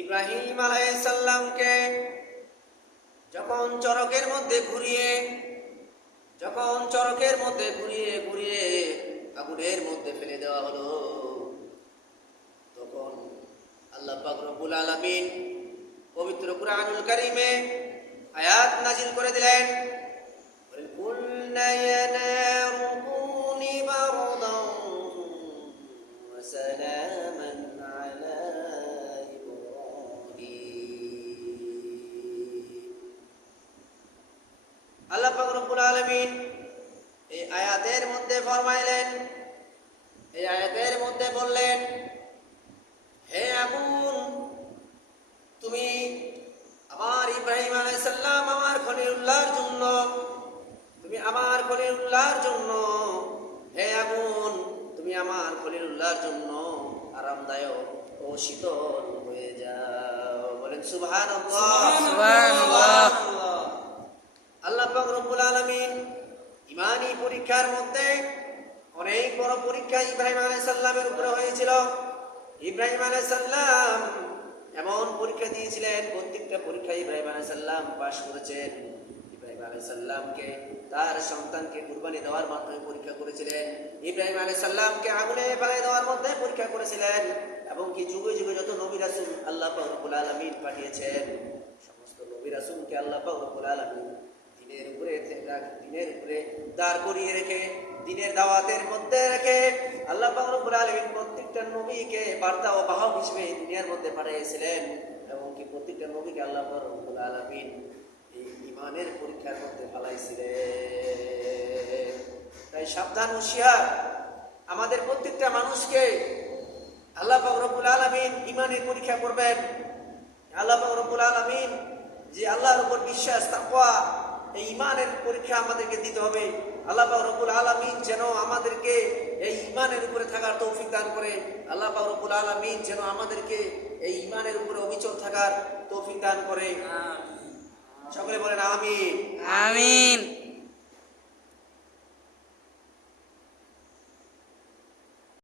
ইব্রাহিম আলাইহিস সালামকে যখন চরকের মধ্যে ঘুরিয়ে ঘুরিয়ে আগুনের মধ্যে ফেলে দেওয়া হলো, তখন আল্লাহ পাক রব্বুল আলামিন পবিত্র কুরআনুল কারীমে আয়াত নাযিল করে দিলেন, কুলনা ইয়া নারু কুনি বারদান ওয়া সালামান আলা আল্লাহ পাক রব্বুল আলামিন এই আয়াতের মধ্যে ফরমাইলেন, এই আয়াতের মধ্যে বললেন, হে আগুন, তুমি আমার ইব্রাহিম আলাইহিস সালাম আমার খলিলুল্লাহর জন্য, হে আগুন, তুমি আমার খলিলুল্লাহর জন্য আরামদায়ক ও শীতল হয়ে যাও। বলেন সুবহানাল্লাহ। সুবহানাল্লাহ। আল্লাহ পাক রব্বুল আলামিন ঈমানী পরীক্ষার মধ্যে অনেক বড় পরীক্ষা ইব্রাহিম আলাইহিস সালামের উপরে হয়েছিল। ইব্রাহিম আলাইহিস সালাম এমন পরীক্ষা দিয়েছিলেন, প্রত্যেকটা পরীক্ষা ইব্রাহিম আলাইহিস সালাম পাশ করেছেন। ইব্রাহিম আলাইহিস সালামকে তার সন্তানকে কুরবানি দেওয়ার মাধ্যমে পরীক্ষা করেছিলেন, ইব্রাহিম আলাইহিস সালামকে আগুনে ফেলে দেওয়ার মধ্যে পরীক্ষা করেছিলেন, এবং কি যুগে যুগে যত নবী রাসূল আল্লাহ পাক রব্বুল আলামিন পাঠিয়েছেন, সমস্ত নবী রাসূলকে আল্লাহ পাক রব্বুল আলামিন দিনের উপরে দাঁড় করিয়ে রেখে, দিনের দাওয়াতের মধ্যে রেখে আল্লাহ পাক রব্বুল আলামিন প্রত্যেকটা নবীকে বার্তা ও বাহক হিসেবে দুনিয়ার মধ্যে পাঠিয়েছিলেন, এবং কি প্রত্যেকটা নবীকে আল্লাহ পাক রব্বুল আলামিন এই ঈমানের পরীক্ষার মধ্যে ফেলাইছিলেন। তাই সাবধান হুঁশিয়ার, আমাদের প্রত্যেকটা মানুষকে আল্লাহ পাক রব্বুল আলামিন ঈমানের পরীক্ষা করবেন। আল্লাহ পাক রব্বুল আলামিন যে আল্লাহর উপর বিশ্বাস, তাকওয়া, এই ঈমানের পরীক্ষা আমাদেরকে দিতে হবে। আল্লাহ পাক রব্বুল আলামিন যেন আমাদেরকে এই ঈমানের উপরে থাকার তৌফিক দান করে। আল্লাহ পাক রব্বুল আলামিন যেন আমাদেরকে এই ঈমানের উপরে অবিচল থাকার তৌফিক দান করে। সকলে বলেন আমিন। আমিন।